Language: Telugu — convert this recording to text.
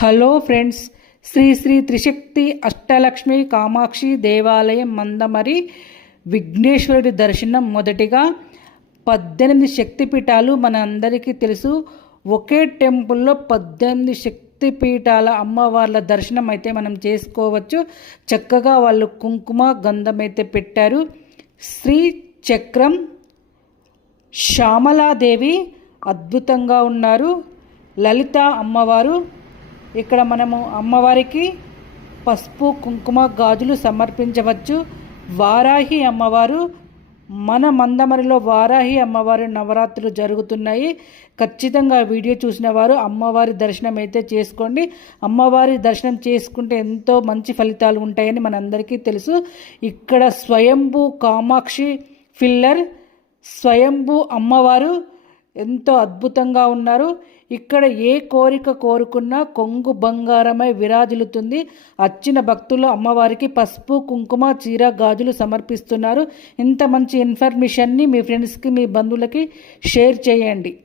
హలో ఫ్రెండ్స్ శ్రీ శ్రీ త్రిశక్తి అష్టలక్ష్మి కామాక్షి దేవాలయం మందమరి విఘ్నేశ్వరుడి దర్శనం మొదటిగా పద్దెనిమిది శక్తిపీఠాలు మన అందరికీ తెలుసు. ఒకే టెంపుల్లో పద్దెనిమిది శక్తిపీఠాల అమ్మవార్ల దర్శనం అయితే మనం చేసుకోవచ్చు. చక్కగా వాళ్ళు కుంకుమ గంధం అయితే పెట్టారు. శ్రీ చక్రం శ్యామలాదేవి అద్భుతంగా ఉన్నారు. లలిత అమ్మవారు ఇక్కడ మనము అమ్మవారికి పసుపు కుంకుమ గాజులు సమర్పించవచ్చు. వారాహి అమ్మవారు మన మందమరిలో వారాహి అమ్మవారి నవరాత్రులు జరుగుతున్నాయి. ఖచ్చితంగా వీడియో చూసిన వారు అమ్మవారి దర్శనం అయితే చేసుకోండి. అమ్మవారి దర్శనం చేసుకుంటే ఎంతో మంచి ఫలితాలు ఉంటాయని మనందరికీ తెలుసు. ఇక్కడ స్వయంభూ కామాక్షి ఫిల్లర్ స్వయంభూ అమ్మవారు ఎంతో అద్భుతంగా ఉన్నారు. ఇక్కడ ఏ కోరిక కోరుకున్నా కొంగు బంగారమై విరాజిల్లుతుంది. వచ్చిన భక్తులు అమ్మవారికి పసుపు కుంకుమ చీర గాజులు సమర్పిస్తున్నారు. ఇంత మంచి ఇన్ఫర్మేషన్ని మీ ఫ్రెండ్స్కి మీ బంధువులకి షేర్ చేయండి.